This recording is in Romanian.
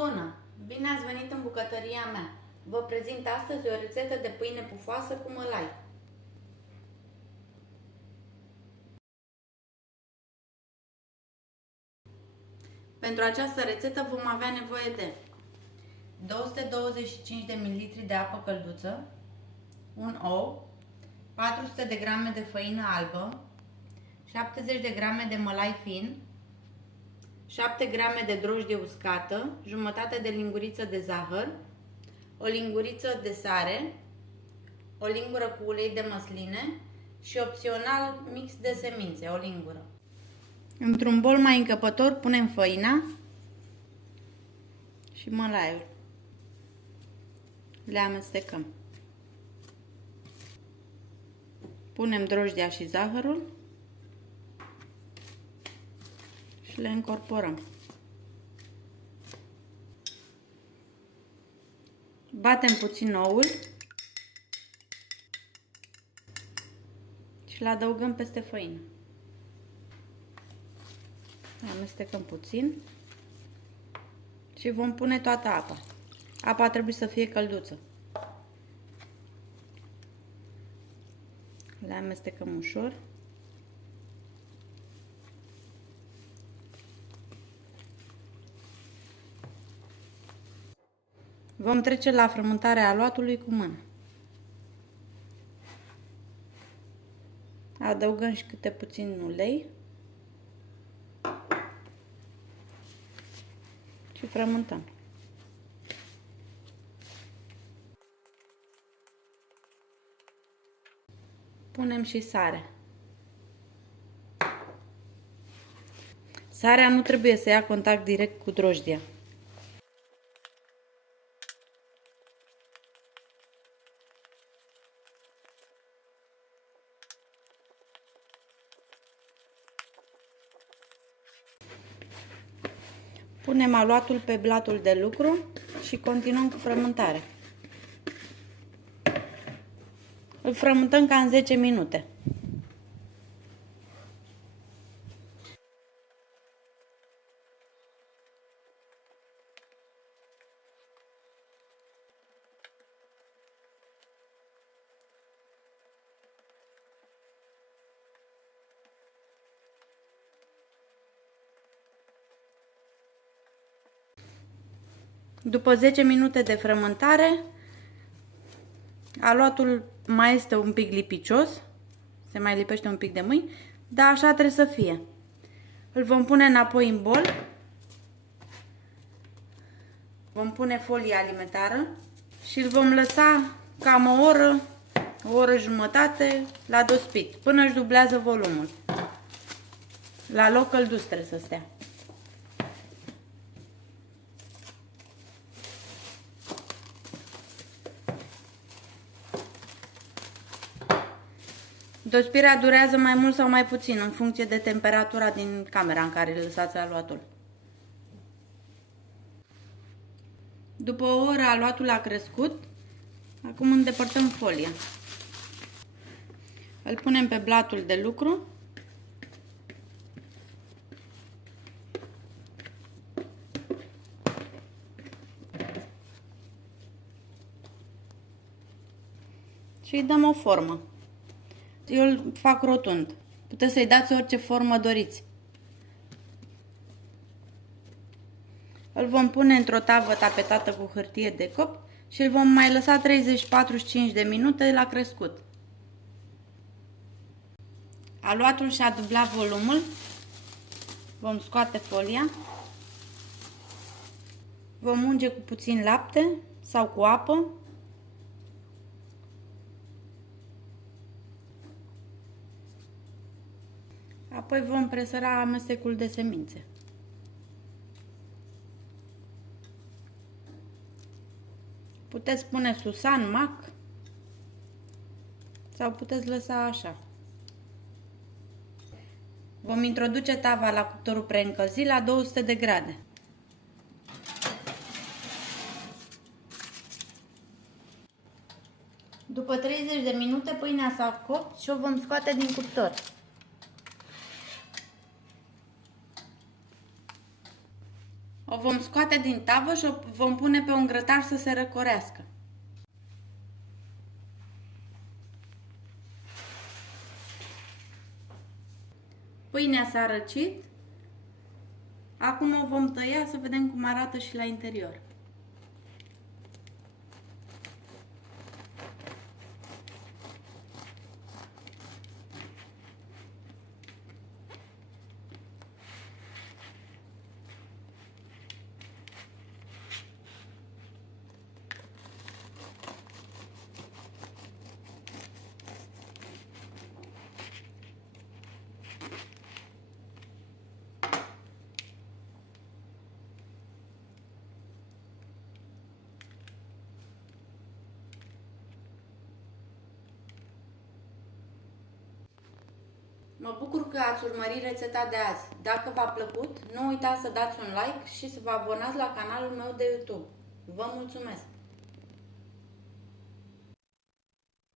Bună! Bine ați venit în bucătăria mea! Vă prezint astăzi o rețetă de pâine pufoasă cu mălai. Pentru această rețetă vom avea nevoie de 225 de ml de apă călduță, un ou, 400 de grame de făină albă, 70 de grame de mălai fin, 7 grame de drojdie uscată, jumătate de linguriță de zahăr, o linguriță de sare, o lingură cu ulei de măsline și opțional mix de semințe, o lingură. Într-un bol mai încăpător punem făina și mălaiul. Le amestecăm. Punem drojdia și zahărul și le încorporăm. Batem puțin oul și le adăugăm peste făină. Amestecăm puțin și vom pune toată apa. Apa trebuie să fie călduță. Le amestecăm ușor. Vom trece la frământarea aluatului cu mână. Adăugăm și câte puțin ulei și frământăm. Punem și sare. Sarea nu trebuie să ia contact direct cu drojdia. Punem aluatul pe blatul de lucru și continuăm cu frământarea. Îl frământăm cam 10 minute. După 10 minute de frământare, aluatul mai este un pic lipicios, se mai lipește un pic de mâini, dar așa trebuie să fie. Îl vom pune înapoi în bol, vom pune folie alimentară și îl vom lăsa cam o oră jumătate la dospit, până își dublează volumul. La loc căldus trebuie să stea. Dospirea durează mai mult sau mai puțin, în funcție de temperatura din camera în care lăsați aluatul. După o oră aluatul a crescut, acum îndepărtăm folia. Îl punem pe blatul de lucru. Și îi dăm o formă. Eu îl fac rotund. Puteți să-i dați orice formă doriți. Îl vom pune într-o tavă tapetată cu hârtie de copt și îl vom mai lăsa 30-45 de minute la crescut. Aluatul și-a dublat volumul. Vom scoate folia. Vom unge cu puțin lapte sau cu apă. Apoi vom presăra amestecul de semințe. Puteți pune susan, mac sau puteți lăsa așa. Vom introduce tava la cuptorul preîncălzit la 200 de grade. După 30 de minute pâinea s-a copt și o vom scoate din cuptor. O vom scoate scoate din tavă și o vom pune pe un grătar să se răcorească. Pâinea s-a răcit. Acum o vom tăia să vedem cum arată și la interior. Mă bucur că ați urmărit rețeta de azi. Dacă v-a plăcut, nu uitați să dați un like și să vă abonați la canalul meu de YouTube. Vă mulțumesc!